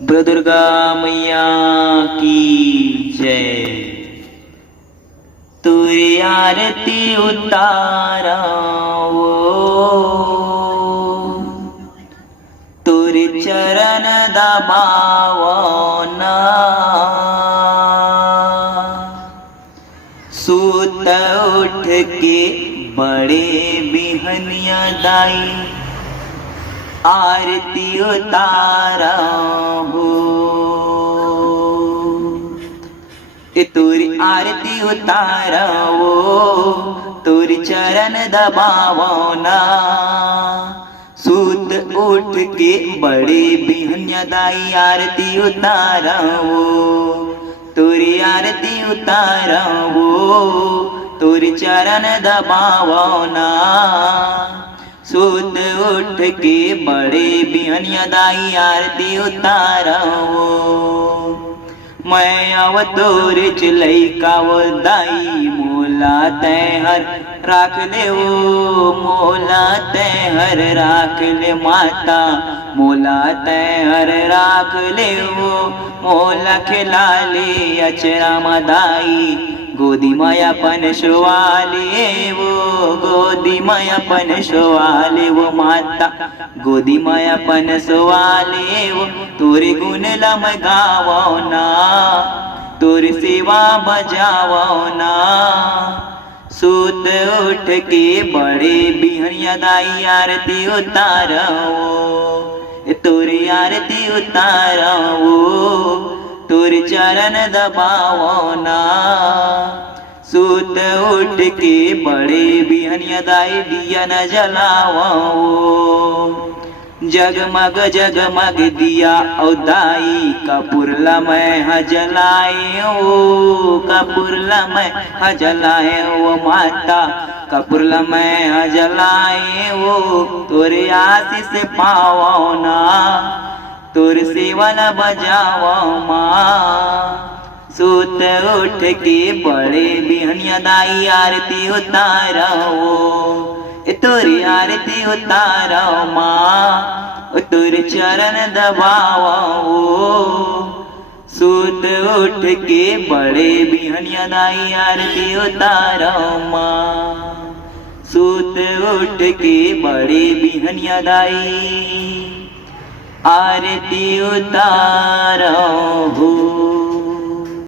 बोलो दुर्गा मैया की जय। तुरी आरती उतारा वो, तुरी चरण दबावो ना। सूत उठ के बड़े बिहनिया दाई आरती उतारा हो। तुरी आरती उतारा वो, तुरी चरण दबावो ना। सूत उठ के बड़े बिहनिया दाई आरती उतारा वो, तुरी आरती उतारा वो, तुरी चरण दबावो ना। सूत उठ के बड़े बिहनिया दाई आरती उतारा वो। मैं अवतोर लइका वो दाई मोला तैहर राख ले वो, मोला तैहर राख ले माता, मोला तैहर राख ले वो। मोला खिला ले अचरा मदाई, गोदी माया पन शोवाले वो, गोदी माया पन शोवाले वो माता, गोदी माया पन शोवाले वो। तोरे गुण लम गावो ना, तोरी सेवा बजावो ना। सूत उठ के बड़े बिहनिया दाई आरती उतारो, तोरी आरती उतारो, तोरी चरण दबावो ना। सूत उठ के बड़े बिहनिया दाई दिया न जलावो। जगमग जगमग दिया औ दाई कपूरला मैं जलाए ओ, कपूरला मैं जलाए ओ माता, कपूरला मैं जलाए ओ। तोरे आशीष पावो ना, तोर सेवा न बजावो माँ। सूत उठ के बड़े बिहनिया दाई आरती उतारो, तोरी आरती उतारो माँ, तोरे चरण दबावो। सूत उठ के बड़े बिहनिया दाई आरती उतारो माँ, सूत उठ के बड़े बिहनिया दाई आरती उतारो हो।